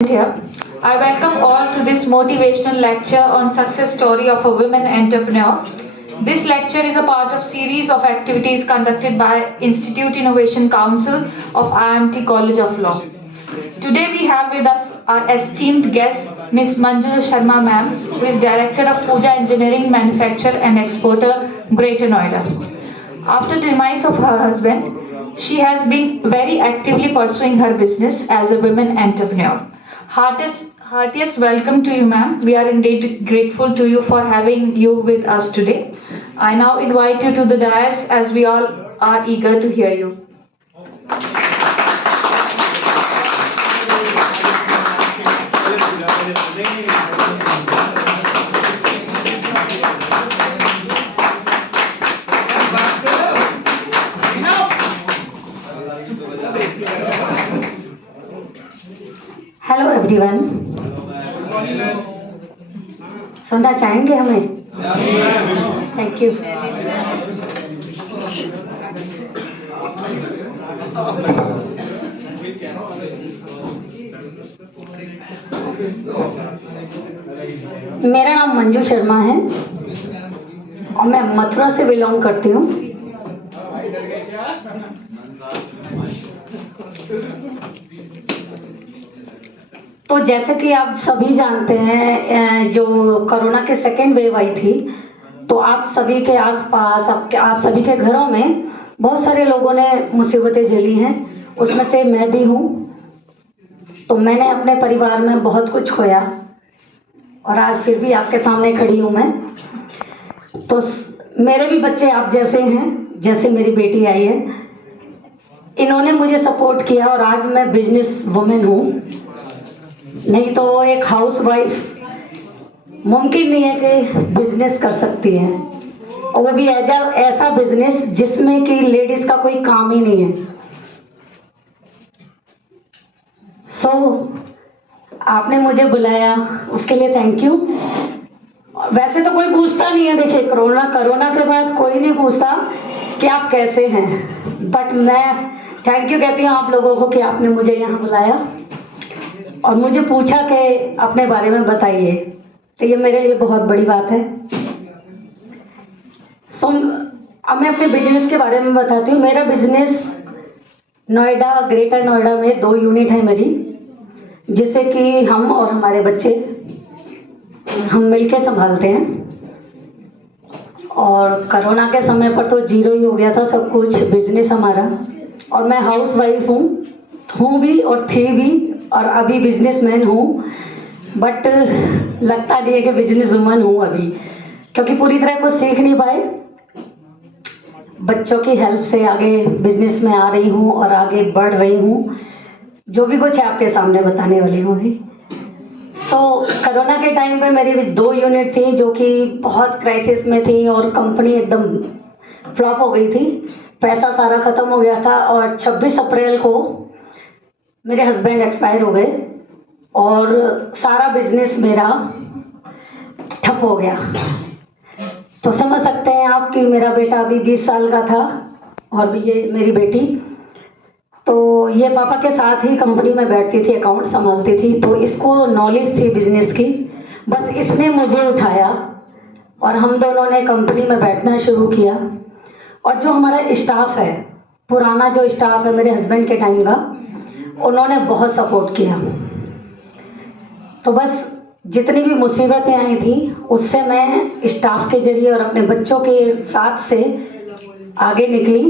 Here. I welcome all to this motivational lecture on success story of a women entrepreneur. This lecture is a part of series of activities conducted by Institute Innovation Council of IMT College of Law. Today we have with us our esteemed guest, Ms. Manju Sharma ma'am, who is Director of Puja Engineering Manufacture and Exporter, Greater Noida. After the demise of her husband, she has been very actively pursuing her business as a women entrepreneur. Heartiest welcome to you, ma'am. We are indeed grateful to you for having you with us today. I now invite you to the dais as we all are eager to hear you. Hello everyone, सुनना चाहेंगे हमें? Thank you. मेरा नाम मंजू शर्मा है और मैं मथुरा से belong करती हूँ। तो जैसे कि आप सभी जानते हैं, जो कोरोना के सेकेंड वेव आई थी, तो आप सभी के आसपास आप सभी के घरों में बहुत सारे लोगों ने मुसीबतें झेली हैं। उसमें से मैं भी हूँ। तो मैंने अपने परिवार में बहुत कुछ खोया और आज फिर भी आपके सामने खड़ी हूँ मैं। तो मेरे भी बच्चे आप जैसे हैं, जैसे मेरी बेटी आई है। इन्होंने मुझे सपोर्ट किया और आज मैं बिजनेस वुमेन हूँ। नहीं तो एक हाउस वाइफ मुमकिन नहीं है कि बिजनेस कर सकती है, और वो भी ऐसा बिजनेस जिसमें कि लेडीज का कोई काम ही नहीं है। सो आपने मुझे बुलाया, उसके लिए थैंक यू। वैसे तो कोई पूछता नहीं है, देखिए कोरोना के बाद कोई नहीं पूछता कि आप कैसे हैं, बट मैं थैंक यू कहती हूँ आप लोगों को कि आपने मुझे यहाँ बुलाया और मुझे पूछा कि अपने बारे में बताइए। तो ये मेरे लिए बहुत बड़ी बात है। अब मैं अपने बिजनेस के बारे में बताती हूँ। मेरा बिजनेस नोएडा, ग्रेटर नोएडा में 2 यूनिट है मेरी, जिसे कि हम और हमारे बच्चे हम मिलके संभालते हैं। और कोरोना के समय पर तो जीरो ही हो गया था सब कुछ बिजनेस हमारा। और मैं हाउस वाइफ हूँ भी और थी भी, और अभी बिजनेसमैन हूँ, बट लगता नहीं है कि बिजनेस वुमन हूँ अभी, क्योंकि पूरी तरह कुछ सीख नहीं पाए। बच्चों की हेल्प से आगे बिजनेस में आ रही हूँ और आगे बढ़ रही हूँ। जो भी कुछ है आपके सामने बताने वाली हूँ अभी। कोरोना के टाइम पे मेरी 2 यूनिट थी जो कि बहुत क्राइसिस में थी और कंपनी एकदम फ्लॉप हो गई थी। पैसा सारा ख़त्म हो गया था और 26 अप्रैल को मेरे हस्बैंड एक्सपायर हो गए और सारा बिजनेस मेरा ठप हो गया। तो समझ सकते हैं आप कि मेरा बेटा अभी 20 साल का था और ये मेरी बेटी, तो ये पापा के साथ ही कंपनी में बैठती थी, अकाउंट संभालती थी, तो इसको नॉलेज थी बिजनेस की। बस इसने मुझे उठाया और हम दोनों ने कंपनी में बैठना शुरू किया। और जो हमारा स्टाफ है, पुराना जो स्टाफ है मेरे हस्बैंड के टाइम का, उन्होंने बहुत सपोर्ट किया। तो बस जितनी भी मुसीबतें आई थी उससे मैं स्टाफ के जरिए और अपने बच्चों के साथ से आगे निकली।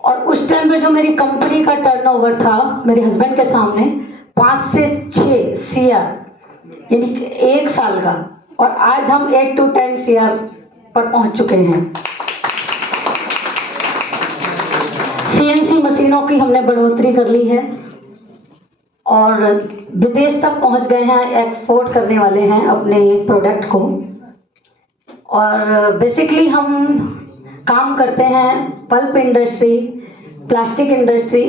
और उस टाइम पे जो मेरी कंपनी का टर्नओवर था मेरे हस्बैंड के सामने 5 से 6 CR, यानी 1 साल का, और आज हम 8 to 10 CR पर पहुंच चुके हैं। CNC मशीनों की हमने बढ़ोतरी कर ली है और विदेश तक पहुंच गए हैं, एक्सपोर्ट करने वाले हैं अपने प्रोडक्ट को। और बेसिकली हम काम करते हैं pulp industry, plastic industry,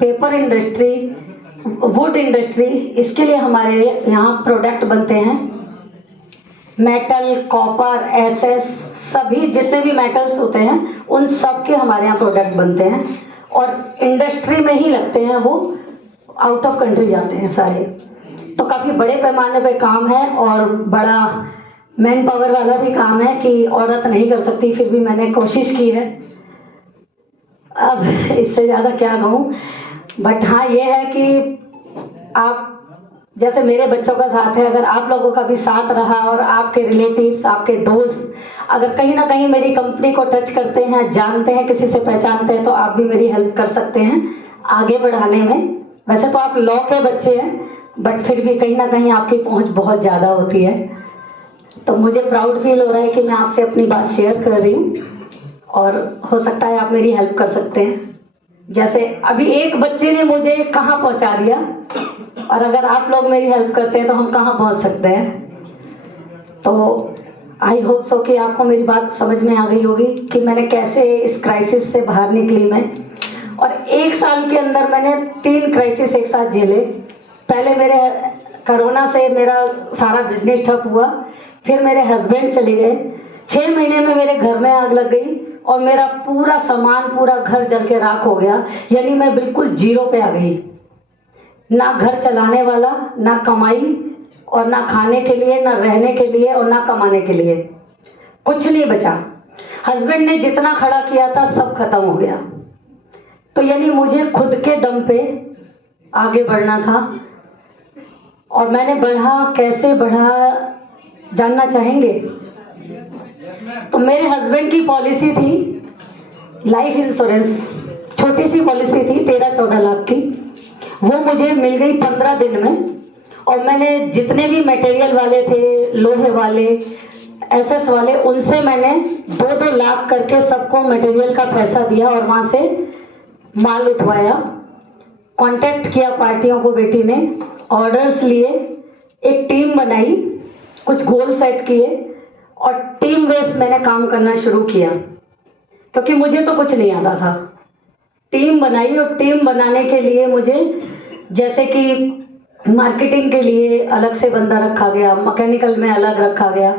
paper industry, would industry. इसके लिए हमारे यहाँ प्रोडक्ट बनते हैं। मेटल, कॉपर, SS, सभी जितने भी मेटल्स होते हैं उन सब के हमारे यहाँ प्रोडक्ट बनते हैं और इंडस्ट्री में ही लगते हैं, वो आउट ऑफ कंट्री जाते हैं सारे। तो काफ़ी बड़े पैमाने पे काम है और बड़ा मैन पावर वाला भी काम है कि औरत नहीं कर सकती, फिर भी मैंने कोशिश की है। अब इससे ज़्यादा क्या कहूँ, बट हाँ ये है कि आप जैसे मेरे बच्चों का साथ है, अगर आप लोगों का भी साथ रहा और आपके रिलेटिव्स, आपके दोस्त अगर कहीं ना कहीं मेरी कंपनी को टच करते हैं, जानते हैं, किसी से पहचानते हैं, तो आप भी मेरी हेल्प कर सकते हैं आगे बढ़ाने में। वैसे तो आप लॉ के बच्चे हैं, बट फिर भी कहीं ना कहीं आपकी पहुंच बहुत ज़्यादा होती है। तो मुझे प्राउड फील हो रहा है कि मैं आपसे अपनी बात शेयर कर रही हूँ और हो सकता है आप मेरी हेल्प कर सकते हैं। जैसे अभी एक बच्चे ने मुझे कहाँ पहुँचा दिया, और अगर आप लोग मेरी हेल्प करते हैं तो हम कहाँ पहुँच सकते हैं। तो आई होप सो कि आपको मेरी बात समझ में आ गई होगी कि मैंने कैसे इस क्राइसिस से बाहर निकली मैं। और 1 साल के अंदर मैंने 3 क्राइसिस एक साथ झेले। पहले मेरे कोरोना से मेरा सारा बिजनेस ठप हुआ, फिर मेरे हस्बैंड चले गए, 6 महीने में मेरे घर में आग लग गई और मेरा पूरा सामान, पूरा घर जल के राख हो गया। यानी मैं बिल्कुल जीरो पे आ गई, ना घर चलाने वाला, ना कमाई, और ना खाने के लिए, ना रहने के लिए, और ना कमाने के लिए, कुछ नहीं बचा। हस्बैंड ने जितना खड़ा किया था सब खत्म हो गया। तो यानी मुझे खुद के दम पे आगे बढ़ना था। और मैंने बढ़ा, कैसे बढ़ा जानना चाहेंगे? तो मेरे हस्बैंड की पॉलिसी थी लाइफ इंश्योरेंस, छोटी सी पॉलिसी थी 13-14 लाख की। वो मुझे मिल गई 15 दिन में। और मैंने जितने भी मटेरियल वाले थे, लोहे वाले, एसएस वाले, उनसे मैंने 2-2 लाख करके सबको मटेरियल का पैसा दिया और वहाँ से माल उठवाया। कांटेक्ट किया पार्टियों को बेटी ने, ऑर्डर्स लिए, एक टीम बनाई, कुछ गोल सेट किए और टीम बेस मैंने काम करना शुरू किया, क्योंकि मुझे तो कुछ नहीं आता था। टीम बनाई और टीम बनाने के लिए मुझे जैसे कि मार्केटिंग के लिए अलग से बंदा रखा गया, मैकेनिकल में अलग रखा गया,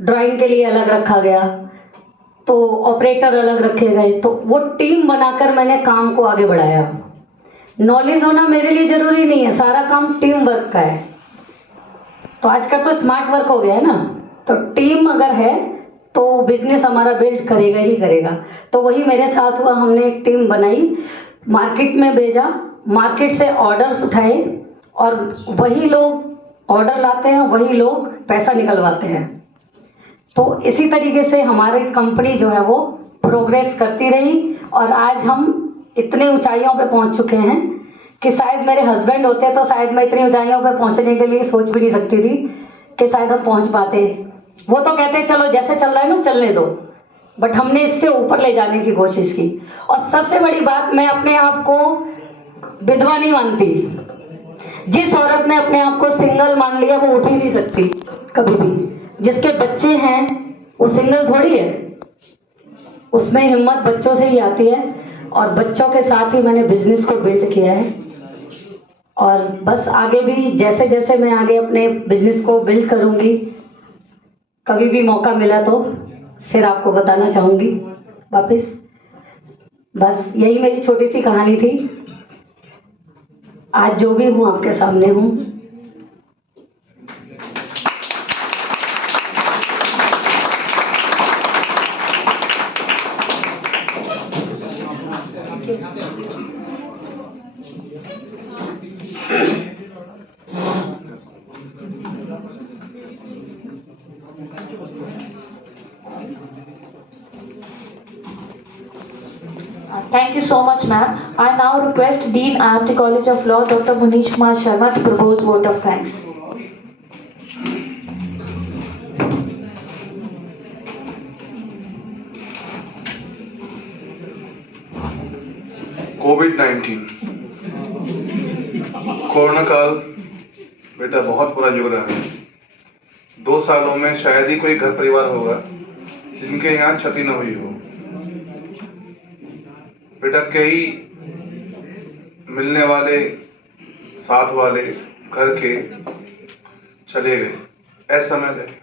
ड्राइंग के लिए अलग रखा गया, तो ऑपरेटर अलग रखे गए। तो वो टीम बनाकर मैंने काम को आगे बढ़ाया। नॉलेज होना मेरे लिए जरूरी नहीं है, सारा काम टीम वर्क का है। तो आजकल तो स्मार्ट वर्क हो गया है ना, तो टीम अगर है तो बिजनेस हमारा बिल्ड करेगा ही करेगा। तो वही मेरे साथ हुआ, हमने एक टीम बनाई, मार्केट में भेजा, मार्केट से ऑर्डर्स उठाए और वही लोग ऑर्डर लाते हैं, वही लोग पैसा निकलवाते हैं। तो इसी तरीके से हमारी कंपनी जो है वो प्रोग्रेस करती रही और आज हम इतने ऊंचाइयों पे पहुंच चुके हैं कि शायद मेरे हस्बैंड होते तो शायद मैं इतनी ऊंचाइयों पे पहुंचने के लिए सोच भी नहीं सकती थी कि शायद हम पहुंच पाते। वो तो कहते चलो जैसे चल रहा है ना चलने दो, बट हमने इससे ऊपर ले जाने की कोशिश की। और सबसे बड़ी बात, मैं अपने आप को विधवा नहीं मानती। जिस औरत ने अपने आप को सिंगल मान लिया वो उठ ही नहीं सकती कभी भी। जिसके बच्चे हैं वो सिंगल थोड़ी है, उसमें हिम्मत बच्चों से ही आती है। और बच्चों के साथ ही मैंने बिजनेस को बिल्ड किया है और बस आगे भी जैसे जैसे मैं आगे अपने बिजनेस को बिल्ड करूंगी, कभी भी मौका मिला तो फिर आपको बताना चाहूंगी वापस। बस यही मेरी छोटी सी कहानी थी। आज जो भी हूँ आपके सामने हूँ। Thank you so much, ma'am. I now request Dean IMT College of Law, Dr. Munish Kumar Sharma, to propose vote of thanks. Covid corona काल बेटा बहुत बुरा युग रहा है। 2 सालों में शायद ही कोई घर परिवार होगा जिनके यहाँ क्षति न हुई हो। बेटा कई मिलने वाले, साथ वाले, घर के चले गए, असमय गए,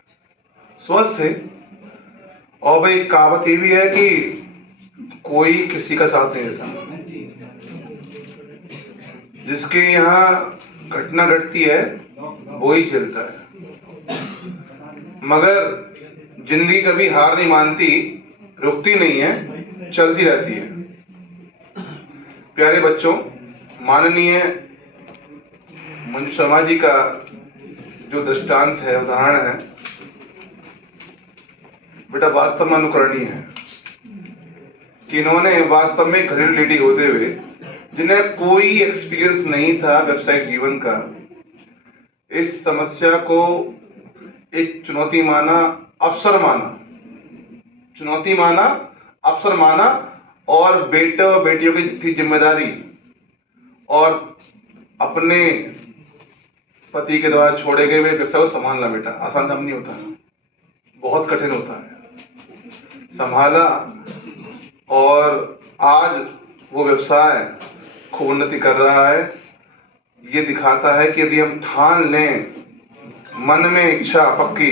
स्वस्थ थे। और भाई कहावत ये भी है कि कोई किसी का साथ नहीं देता। जिसके यहाँ घटना घटती है वो ही झेलता है, मगर जिंदगी कभी हार नहीं मानती, रुकती नहीं है, चलती रहती है। प्यारे बच्चों, माननीय मंजू शर्मा जी का जो दृष्टांत है, उदाहरण है, बेटा वास्तव में अनुकरणीय है कि इन्होंने वास्तव में घरेलू लेडी होते हुए, जिन्हें कोई एक्सपीरियंस नहीं था व्यवसायिक जीवन का, इस समस्या को एक चुनौती माना, अवसर माना, चुनौती माना, अवसर माना, और बेटों बेटियों की जिम्मेदारी और अपने पति के द्वारा छोड़े गए व्यवसाय को संभालना बेटा आसान काम नहीं होता, बहुत कठिन होता है। संभाला और आज वो व्यवसाय खूब उन्नति कर रहा है। ये दिखाता है कि यदि हम ठान लें, मन में इच्छा पक्की,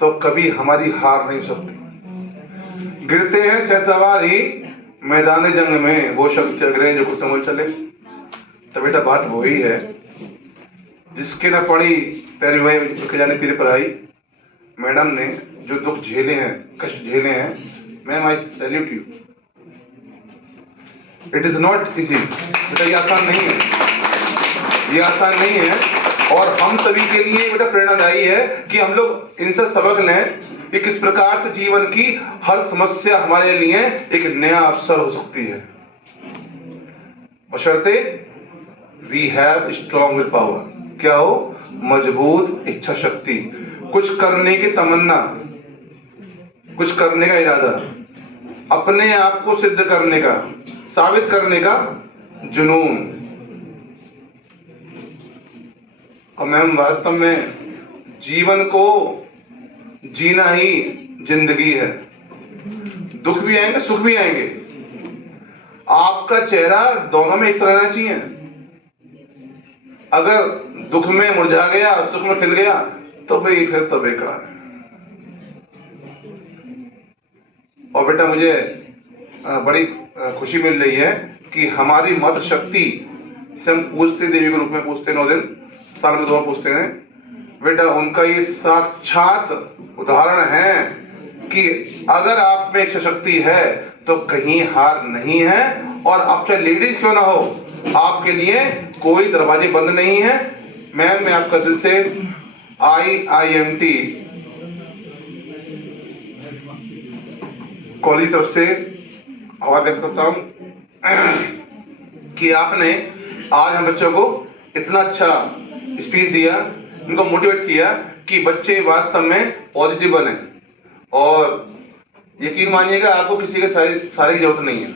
तो कभी हमारी हार नहीं हो सकती। गिरते हैं सहसवार ही मैदान जंग में, वो शख्स अग्रह जो कुछ संभल चले। तो बेटा बात वही है, जिसके न पड़ी पैरी हुए के जाने तेरे पर आई। मैडम ने जो दुख झेले हैं, कष्ट झेले हैं, ma'am I salute you. It is not easy बेटा, ये आसान नहीं है, ये आसान नहीं है। और हम सभी के लिए बेटा प्रेरणादायी है कि हम लोग इनसे सबक लें कि किस प्रकार से जीवन की हर समस्या हमारे लिए एक नया अवसर हो सकती है, बशर्ते we have strong will power. क्या हो? मजबूत इच्छा शक्ति, कुछ करने की तमन्ना, कुछ करने का इरादा, अपने आप को सिद्ध करने का, साबित करने का जुनून। और मैम वास्तव में जीवन को जीना ही जिंदगी है। दुख भी आएंगे, सुख भी आएंगे, आपका चेहरा दोनों में एक सा रहना चाहिए। अगर दुख में मुरझा गया, सुख में खिल गया, तो भाई फिर तो बेकार है। और बेटा मुझे बड़ी खुशी मिल रही है कि हमारी मातृ शक्ति से हम पूछते, देवी के रूप में पूछते, 9 दिन साल में 2 पूछते हैं बेटा, उनका ये साक्षात उदाहरण है कि अगर आप में इच्छा शक्ति है तो कहीं हार नहीं है। और अब चाहे लेडीज क्यों ना हो, आपके लिए कोई दरवाजे बंद नहीं है। मैम मैं आपका दिल से IIMT कॉलेज तरफ से आभार व्यक्त करता हूं कि आपने आज हम बच्चों को इतना अच्छा स्पीच दिया, उनको मोटिवेट किया कि बच्चे वास्तव में पॉजिटिव बने। और यकीन मानिएगा, आपको किसी के सारी जरूरत नहीं है।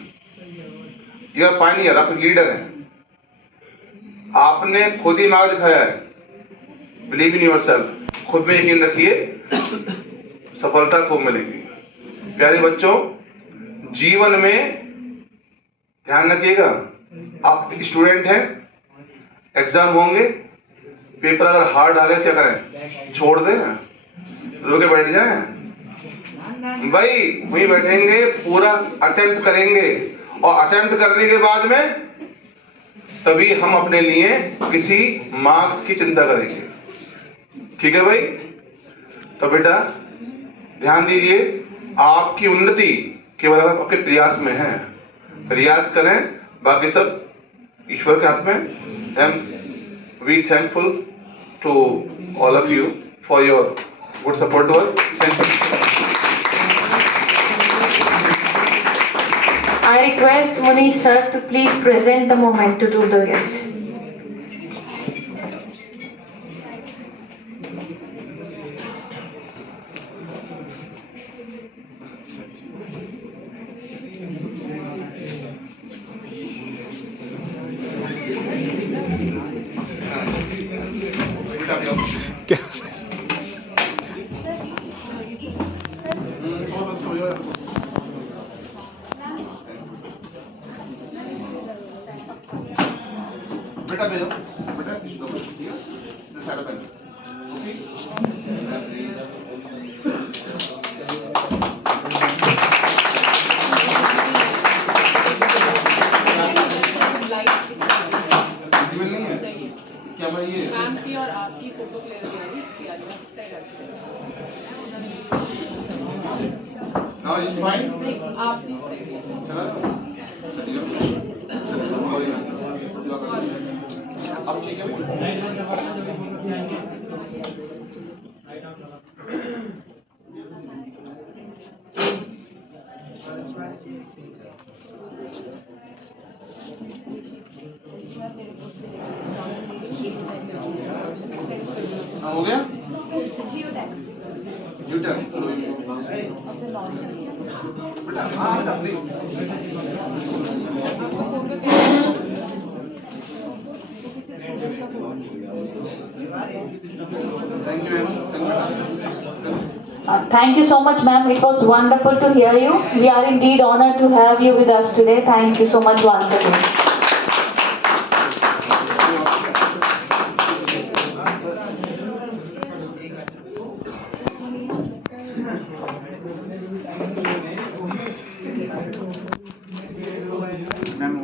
यू आर पायनियर, आप लीडर हैं, आपने खुद ही मार्ग दिखाया है। बिलीव इन योरसेल्फ, खुद में यकीन रखिए, सफलता खूब मिलेगी। प्यारे बच्चों, जीवन में ध्यान रखिएगा, आप स्टूडेंट हैं, एग्जाम होंगे, पेपर अगर हार्ड आ गया क्या करें? छोड़ दें, रोके बैठ जाएं? भाई वहीं बैठेंगे, पूरा अटेम्प्ट करेंगे, और अटेम्प्ट करने के बाद में तभी हम अपने लिए किसी मार्क्स की चिंता करेंगे। ठीक है भाई? तो बेटा ध्यान दीजिए, आपकी उन्नति केवल आपके प्रयास में है। प्रयास करें, बाकी सब ईश्वर के हाथ में। And we thankful to all of you for your good support to us. Thank you. I request Munish sir to please present the moment to the guest. बेटा भेजो, बेटा ठीक है, साइड पे ओके। नहीं है क्या मैं ये और आपकी फोटो क्लियर हो जाएगी इसकी आज नाउ इज फाइन आप चला अब ठीक है हाँ हो गया यूटर बेटा हाँ बेटा please thank you Thank you so much, ma'am. It was wonderful to hear you. We are indeed honored to have you with us today. Thank you so much once again. Ma'am